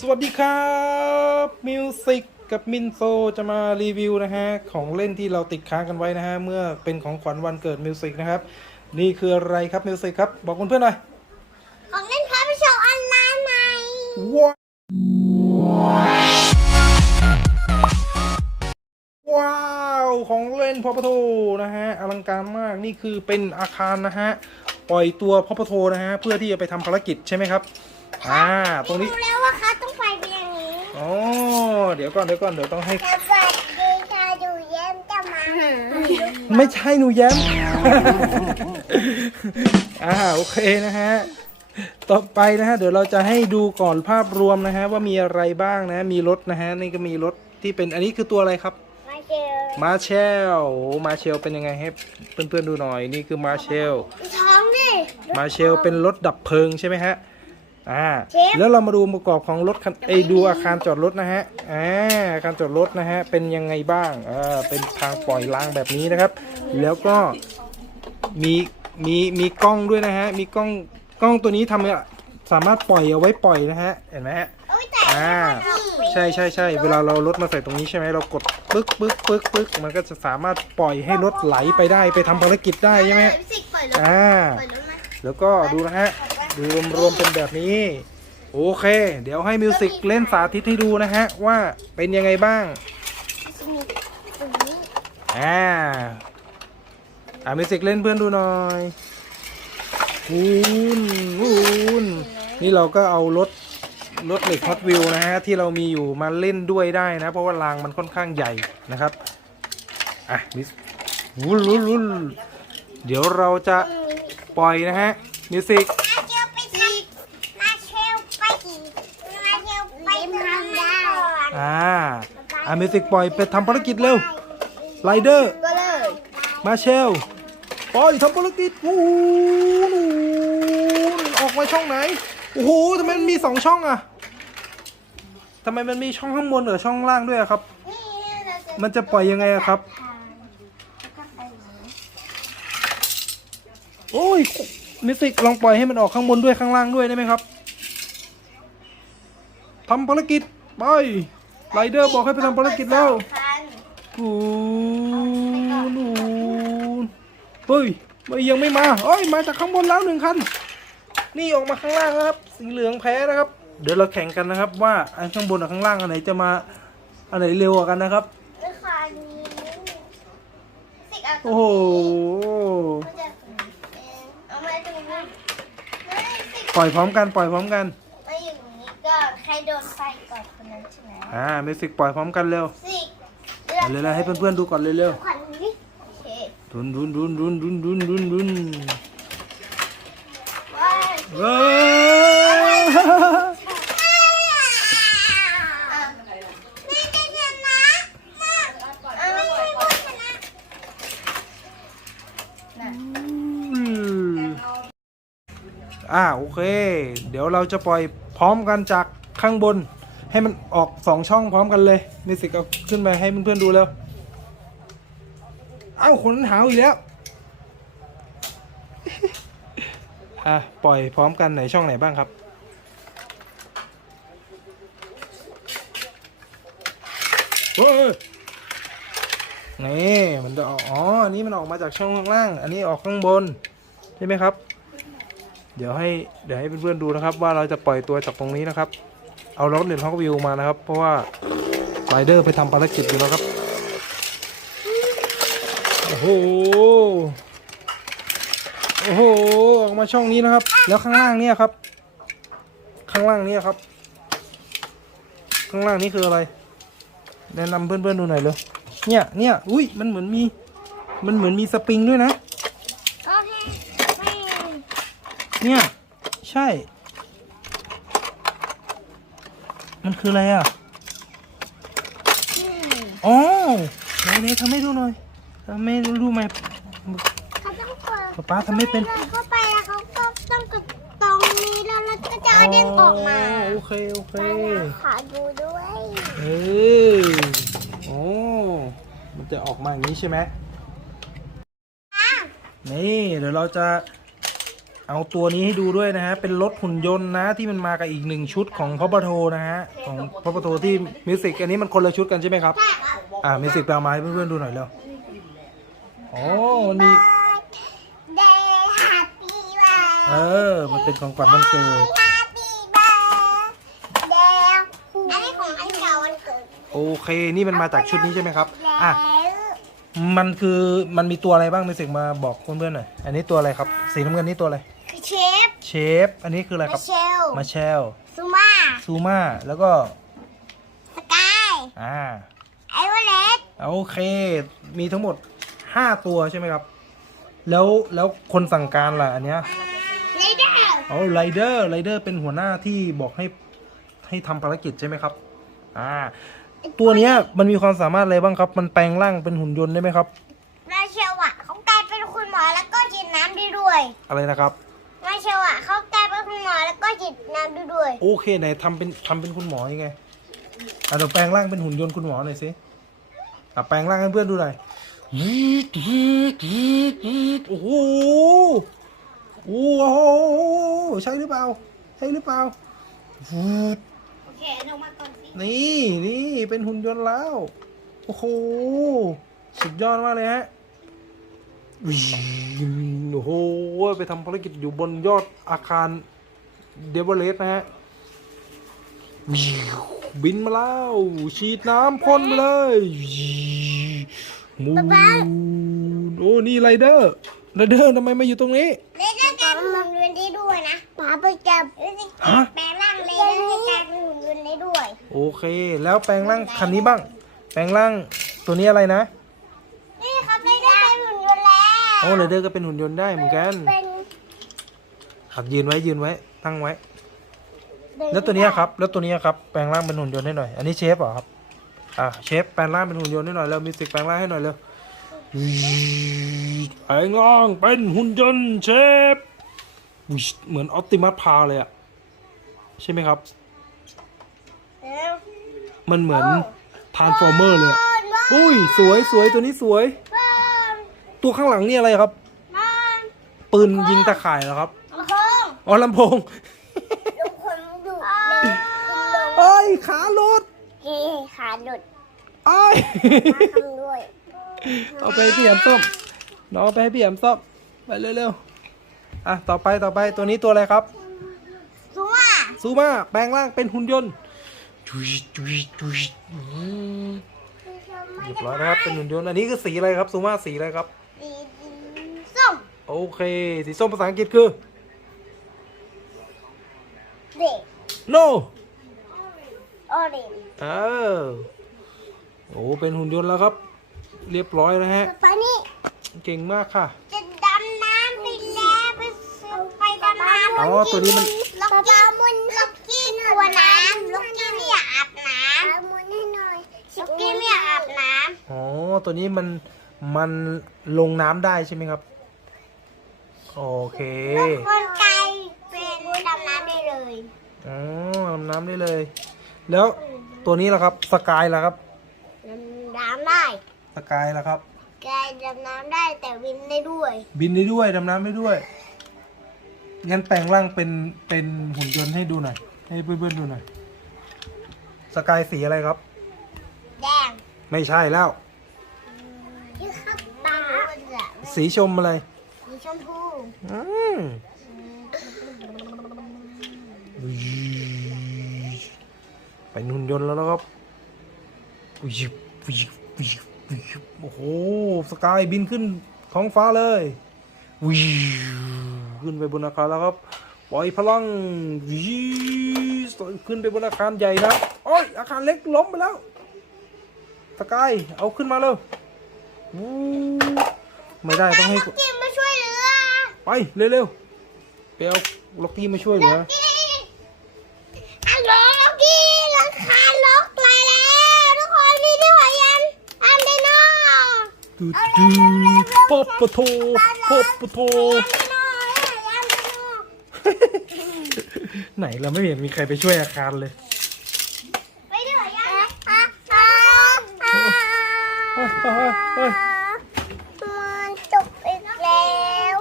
สวัสดีครับมิวสิกกับมินโซจะมารีวิวนะฮะ ของเล่นที่เราติดค้างกันไว้นะฮะ เมื่อเป็นของขวัญวันเกิดมิวสิกนะครับ นี่คืออะไรครับมิวสิกครับ บอกเพื่อนๆหน่อย ของเล่นพระพิชาออนไลน์ใหม่ว้าวว้าวของเล่นพ่อปะโทนะฮะ อลังการมากนี่คือเป็นอาคารนะฮะ ปล่อยตัวพ่อปะโทนะฮะ เพื่อที่จะไปทำภารกิจใช่ไหมครับ อ่า ตรงนี้รู้แล้วว่าเขาต้องไปเป็นอย่างนี้อ๋อเดี๋ยวก่อนเดี๋ยวก่อนเดี๋ยวต้องให้ สวัสดีค่ะดูเยี่ยมจะมาไม่ใช่หนูแย้ม อ่าโอเคนะฮะ ต่อไปนะฮะ เดี๋ยวเราจะให้ดูก่อนภาพรวมนะฮะ ว่ามีอะไรบ้างนะ มีรถนะฮะ นี่ก็มีรถที่เป็น อันนี้คือตัวอะไรครับ มาเจอมาเชลโอ้มาเชลเป็นยังไงให้เพื่อนๆดูหน่อย นี่คือมาเชล ท้องดิมาเชลเป็นรถดับเพลิงใช่ไหมฮะ อ่าเชฟแล้วเรามาดูองค์ประกอบของรถคันไอ้ยดูอาคารจอดรถนะฮะอ่าอาคารจอดรถนะฮะเป็นยังไงบ้างอ่าเป็นทางปล่อยรางแบบนี้นะครับ แล้วก็มีมีมีกล้องด้วยนะฮะมีกล้องกล้องตัวนี้ทำสามารถปล่อยเอาไว้ปล่อยนะฮะเห็นไหมฮะโอ้ยแต่อ่าใช่ใช่ใช่เวลาเรารถมาใส่ตรงนี้ใช่ไหมเรากดปึ๊กปึ๊กปึ๊กปึ๊กมันก็จะสามารถปล่อยให้รถไหลไปได้ไปทำภารกิจได้ใช่ไหมฟิสิกส์ปล่อยรถอ่าปล่อยรถมาแล้วก็ดูนะฮะ ดูรวมๆเป็นแบบนี้ โอเค เดี๋ยวให้มิวสิกเล่นสาธิตให้ดูนะฮะ ว่าเป็นยังไงบ้าง อ่าอ่ามิวสิกเล่นเพื่อนดูหน่อยวูนวูนนี่เราก็เอารถรถเหล็กฮอตวิวนะฮะ ที่เรามีอยู่มาเล่นด้วยได้นะ เพราะว่ารางมันค่อนข้างใหญ่นะครับ อะมิสวูนวูนวูนเดี๋ยวเราจะปล่อยนะฮะมิวสิก มาเชลไปอีกมาเชลไปอีกมาเชลไปทำได้ อ่า อ่ามิวสิกปล่อยไปทำภารกิจเร็วไรเดอร์ ก็เลยมาเชลปล่อยทำภารกิจวูนออกมาช่องไหน โอ้โหทำไมมันมีสองช่องอะทำไมมันมีช่องข้างบนกับช่องล่างด้วยอะครับ นี่เราจะมันจะปล่อยยังไงอะครับโอ้ยมิสิกลองปล่อยให้มันออกข้างบนด้วยข้างล่างด้วยได้ไหมครับทำภารกิจไป ไรเดอร์บอกให้ไปทำภารกิจแล้วหูนูนเฮ้ยไม่ยังไม่มาเอ้ยมาจากข้างบนแล้วหนึ่งคัน นี่ออกมาข้างล่างนะครับ สีเหลืองแพ้นะครับ เดี๋ยวเราแข่งกันนะครับ ว่าอันข้างบนกับข้างล่างอันไหนจะมาอันไหนเร็วกว่ากันนะครับราคานี้สิกเอาโอ้โหมันจะเอามาตรงนี้ไม่สิกปล่อยพร้อมกันปล่อยพร้อมกันมาอยู่ตรงนี้ก่อนใครโดนไฟก่อนคนนั้นชนะ อ่าเมสิกปล่อยพร้อมกันเร็วสิกเอาเร็วๆให้เพื่อนๆดูก่อนเร็วขวัญนี้โอเคๆดุนดุนดุนดุนดุนดุนดุนดุนว้ายเว้ยอะแม่จะชนะเอาไม่ใช่ผู้ชนะน่ะอืมอ่าโอเค เดี๋ยวเราจะปล่อยพร้อมกันจากข้างบน ให้มันออกสองช่องพร้อมกันเลยมิสิกเอาขึ้นมาให้เพื่อนๆดูแล้วเอ้าขนหาวอีกแล้ว อะ ปล่อยพร้อมกันไหนช่องไหนบ้างครับเฮ้ยนี่มันจะออกอ๋ออันนี้มันออกมาจากช่องข้างล่าง อันนี้ออกข้างบน ใช่ไหมครับ เดี๋ยวให้เดี๋ยวให้เพื่อนๆดูนะครับ ว่าเราจะปล่อยตัวจากตรงนี้นะครับ เอารถเด่นฮอกวิวมานะครับ เพราะว่าไรเดอร์ไปทำภารกิจอยู่แล้วครับ โอ้โห โอ้โห ออกมาช่องนี้นะครับ แล้วข้างล่างเนี่ยครับ ข้างล่างเนี่ยครับ ข้างล่างนี่คืออะไร แนะนำเพื่อนๆดูหน่อยเลยเนี่ยเนี่ยอุ้ย มันเหมือนมี มันเหมือนมีสปริงด้วยนะ โอเคไม่เนี่ย ใช่ มันคืออะไรอะอ๋อไหนไหนทำให้ดูหน่อยทำให้ดูไหมเขาต้องเปิดป๊าป๊าทำไม่เป็นดิเข้าไปแล้วเขาก็ต้องกดตรงนี้แล้วเราก็จะเอาเด้งออกมาโอเคโอเคขอดูด้วยเออโอ้มันจะออกมาอย่างนี้ใช่ไหมนี่เดี๋ยวเราจะ เอาตัวนี้ให้ดูด้วยนะฮะ เป็นรถหุ่นยนต์นะที่มันมากับอีกหนึ่งชุดของพอปโทนะฮะ ของพอปโทที่มิวสิกอันนี้มันคนละชุดกันใช่ไหมครับ อ่ามิวสิกแปลมาให้เพื่อนๆดูหน่อยเร็วอ๋อนมีเดย์แฮปปี้เบิร์ดเออ มันเป็นของขวัญวันเกิดแฮปปี้เบิร์ดเดย์อันวันเกิดโอเค นี่มันมาจากชุดนี้ใช่ไหมครับ อะ มันคือ มันมีตัวอะไรบ้างมิวสิกมาบอกเพื่อนๆหน่อย อันนี้ตัวอะไรครับ สีน้ำเงินนี่ตัวอะไร เชฟเชฟ อันนี้คืออะไรคมารับเชลมาเชลซูมาซูมาแล้วก็สกายอ่าไอวอลเลตโอเค มีทั้งหมด5ตัวใช่ไหมครับ แล้วแล้วคนสั่งการล่ะอันเนี้ยเลเดอร์เอาไรเดอร์ไรเดอร์เป็นหัวหน้าที่บอกให้ให้ทำภารกิจใช่ไหมครับ อ่า ตัวเนี้ยมันมีความสามารถอะไรบ้างครับ มันแปลงร่างเป็นหุ่นยนต์ได้ไหมครับ มาเชลอะเขากลายเป็นคุณหมอแล้วก็ฉีดน้ำได้ด้วย อะไรนะครับมา เชลอะเขากลายเป็นคุณหมอแล้วก็ฉีดน้ำได้ด้วยโอเคไหนทำเป็นทำเป็นคุณหมอยังไงอะเดี๋ยวแปลงร่างเป็นหุ่นยนต์คุณหมอหน่อยสิอะแปลงร่างให้เพื่อนดูหน่อยโอ้โหโอ้โหใช่หรือเปล่าใช่หรือเปล่าโอเคลงมาก่อนสินี่นี่เป็นหุ่นยนต์แล้ว โอ้โหสุดยอดมากเลยฮะวิว โอ้โหไปทำภารกิจอยู่บนยอดอาคารเดเวเลสนะฮะวิวบินมาแล้วฉีดน้ำพ่นมาเลยมูนโอ้นี่ไรเดอร์ไรเดอร์ทำไมมาอยู่ตรงนี้เลเดอร์กลายเป็นหุ่นยนต์ได้ด้วยนะป๋าไปจับฮะแปลงร่างเลเดอร์ให้กลายเป็นหุ่นยนต์ได้ด้วย โอเค แล้วแปลงร่างคันนี้บ้าง แปลงร่างตัวนี้อะไรนะ โอ้ไรเดอร์ก็เป็นหุ่นยนต์ได้เหมือนกันเป็นครับยืนไว้ยืนไว้ ตั้งไว้ แล้วตัวเนี้ยครับ แล้วตัวเนี้ยครับ แปลงร่างเป็นหุ่นยนต์ให้หน่อย อันนี้เชฟเหรอครับ อ่าเชฟแปลงร่างเป็นหุ่นยนต์ให้หน่อยแล้วมิวสิกแปลงร่างให้หน่อยเร็วแปลงร่างเป็นหุ่นยนต์เชฟอุ๊ยเหมือนออ t ติมัสพาเลยอะใช่ไหมครับแล้วมันเหมือนทานฟอร์เมอร์เลยอะอุ้ย สวยสวยตัวนี้สวยบ้าน ตัวข้างหลังนี่อะไรครับบ้านปืนยิงตะข่ายเหรอครับ ลำโพงอ๋อลำโพงลูกคนดุเลยคุณลงเอ้ยขาหลุดเฮ้ขาดุดเอ้ย มาทำด้วยเอาไปให้พี่แอมส้มน้องเอาไปให้พี่แอมส้มไปเร็วๆ อะ ต่อไปต่อไปตัวนี้ตัวอะไรครับ ซูว่าซูมาแปลงร่างเป็นหุ่นยนต์จุยจุยจุยอืมเรียบร้อยนะครับเป็นหุ่นยนต์อันนี้คือสีอะไรครับซูมาสีอะไรครับสีส้ม โอเค สีส้มภาษาอังกฤษคือเด็ก no ออเรนเออโอ้เป็นหุ่นยนต์แล้วครับ เรียบร้อยนะฮะ ป้านี่เก่งมากค่ะ จะดำน้ำไปแล้วไปซื้อไปดำน้ำอ๋อตัวนี้มัน ล็อกกี้มุนล็อกกี้ตัวน้ำล็อกกี้ไม่อยากอาบน้ำมุนให้หน่อยล็อกกี้ไม่อยากอาบน้อ๋อ ตัวนี้มันมันลงน้ำได้ใช่ไหมครับ โอเคำคนไกลเป็นดำน้ำได้เลยอ๋อดำน้ำได้เลย แล้วตัวนี้ล่ะครับสกายล่ะครับดำน้ำได้สกายล่ะครับกายดำน้ำได้แต่วินได้ด้วย บินได้ด้วยดำน้ำได้ด้วยงั้นแปลงร่างเป็นเป็นหุ่นยนต์ให้ดูหน่อยให้เพื่อนๆดูหน่อยสกายสีอะไรครับ แดง ไม่ใช่แล้วที่ข้างตาสีชมอะไรสี ชมพูอืมเป็นหุ่นยนต์แล้วนะครับวิบวิบวิบวิบโอ้โห สกายบินขึ้นท้องฟ้าเลยวิขึ้นไปบนอาคารแล้วครับ ปล่อยพลังวิขึ้นไปบนอาคารใหญ่นะโอ้ย อาคารเล็กล้มไปแล้ว สกาย เอาขึ้นมาเร็วไม่ได้ต้องให้ ไปเร็วๆไปเอาล็อกกี้มาช่วยเหลือฮัลโหลล็อกกี้หลังคาล็อกไปแล้วทุกคนนี่ที่หอยันอันเดโนดูดูปอปะโทปอปะโทอันเดโนอันเดโนไหนเราไม่เห็นมีใครไปช่วยอาคารเลยไปที่หอยันอะอะอะ เฮ้ยเฮ้ยเฮ้ย มันจบอีกแล้ว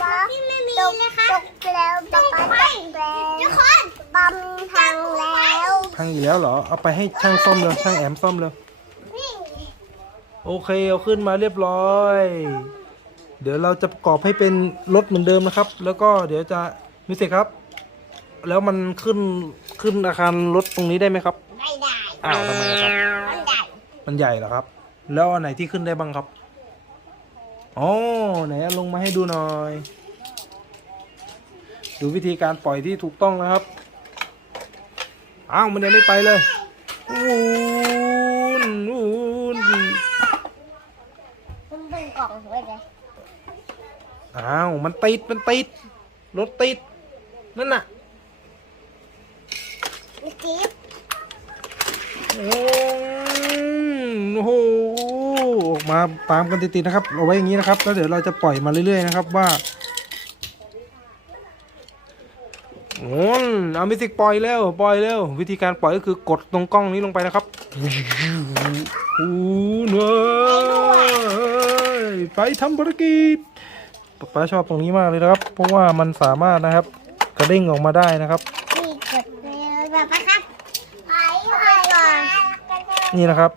ป๊าที่ไม่มีเลยครับ กแล้วป๊าป๊าตกแล้วทุก คนปั๊มพังแล้วพังอีกแล้วเหรอ เอาไปให้ช่างซ่อมเลยช่างแอมซ่อมเลยนี่โอเคเอาขึ้นมาเรียบร้อย เดี๋ยวเราจะประกอบให้เป็นรถเหมือนเดิมนะครับ แล้วก็เดี๋ยวจะมิเสกครับ แล้วมันขึ้นขึ้นอาคารรถตรงนี้ได้ไหมครับ ไม่ได้อ้าวทำไมอะครับมันใหญ่มันใหญ่เหรอครับ แล้วอันไหนที่ขึ้นได้บ้างครับอ๋อไหนเอาลงมาให้ดูหน่อย ดูวิธีการปล่อยที่ถูกต้องนะครับ อ้าวมันยังไม่ไปเลยอูนอูนมันเป็นกล่องไว้เลยอ้าวมันติดมันติดรถติดนั่นน่ะมีจิ๊บโอ้โหออกมาตามกันติดๆนะครับเอาไว้อย่างนี้นะครับแล้วเดี๋ยวเราจะปล่อยมาเรื่อยๆนะครับว่า โอ้ยเอามิสิกปล่อยแล้วปล่อยแล้ววิธีการปล่อยก็คือกดตรงกล้องนี้ลงไปนะครับโอ้เนยไปทำภารกิจป๊าป๊าชอบตรงนี้มากเลยนะครับ เพราะว่ามันสามารถนะครับ กระเด้งออกมาได้นะครับ นี่กดเลยแบบว่าครับไปไปก่อนนี่นะครับ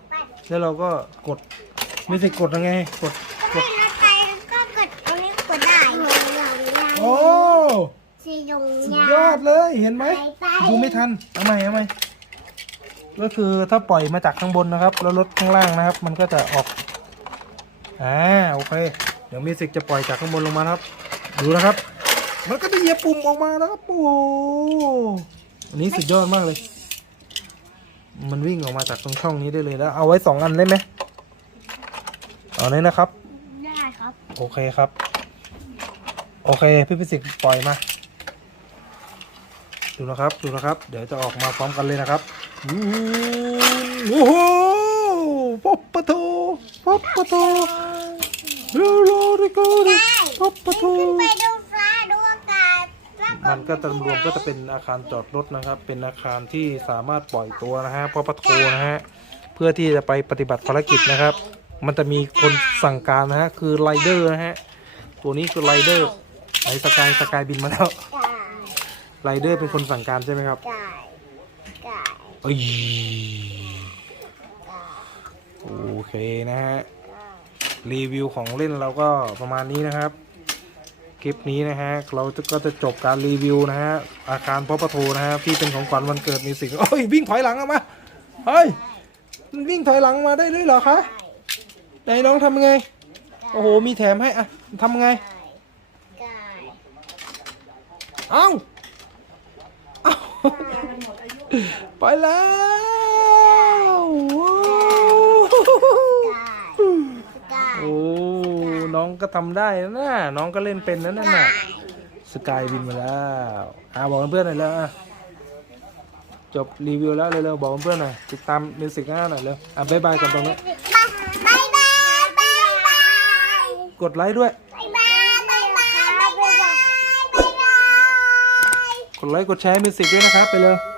แล้วเราก็กดไม่ใช่กดยังไง กดกด ไม่รถไฟก็กดอันนี้กดได้ โอ้ สี ยงสุดยายอดเลยเห็นไหมดูไม่ทันเอาใหม่เอาใหม่ก็คือถ้าปล่อยมาจากข้างบนนะครับ แล้วลดข้างล่างนะครับ มันก็จะออกอ่าโอเค เดี๋ยวมิวสิกจะปล่อยจากข้างบนลงมานะครับ ดูนะครับ มันก็จะเหยียบปุ่มออกมานะครับโอ้โหอันนี้สุดยอดมากเลย มันวิ่งออกมาจากตรงช่องนี้ได้เลยแล้ว เอาไว้สองอันได้ไหมเอาเลยนะครับได้ครับ โอเคครับ โอเค พี่พิสิกปล่อยมา ดูนะครับดูนะครับ เดี๋ยวจะออกมาพร้อมกันเลยนะครับอู้หูโอ้โหป๊อปปะโตป๊อปปะโตเร็วโลดิโกดิป๊อปปะโตขึ้นไปดูฟ้าดูอากาศแล้วมันก็จะรวมก็จะเป็นอาคารจอดรถนะครับ เป็นอาคารที่สามารถปล่อยตัวนะฮะป๊อปปะโตนะฮะเพื่อที่จะไปปฏิบัติภารกิจนะครับ มันจะมีคนสั่งการนะฮะคือไรเดอร์นะฮะตัวนี้คือไรเดอร์ไอ้สกายสกายบินมาแล้ว ได้ไรเดอร์เป็นคนสั่งการใช่ไหมครับได้ได้เอ้ยโอเคนะฮะ รีวิวของเล่นเราก็ประมาณนี้นะครับ คลิปนี้นะฮะ เราจะก็จะจบการรีวิวนะฮะ อาคารพอประตูนะฮะที่เป็นของขวัญวันเกิดมีสิ่งโอ้ยวิ่งถอยหลังออกมา เฮ้ย มันวิ่งถอยหลังมาได้ด้วยเหรอคะไหนน้องทำยังไง โอ้โห มีแถมให้อะทำไงได้เอ้าเอ้า ไปแล้วว้าวได้โอ้น้องก็ทำได้นะน่ะน้องก็เล่นเป็นนั่นน่ะ สกายบินมาแล้วอ่าบอกเพื่อนๆหน่อยแล้วอะจบรีวิวแล้วเร็วๆบอกเพื่อนๆหน่อยติดตามมิวสิกหน้าหน่อยเร็วอะบ๊ายบายกันตรงนี้บายบายบายบาย กดไลค์ด้วยบายบายบายบายบายบายบายบาย กดไลค์กดแชร์มิวสิกด้วยนะครับไปเลย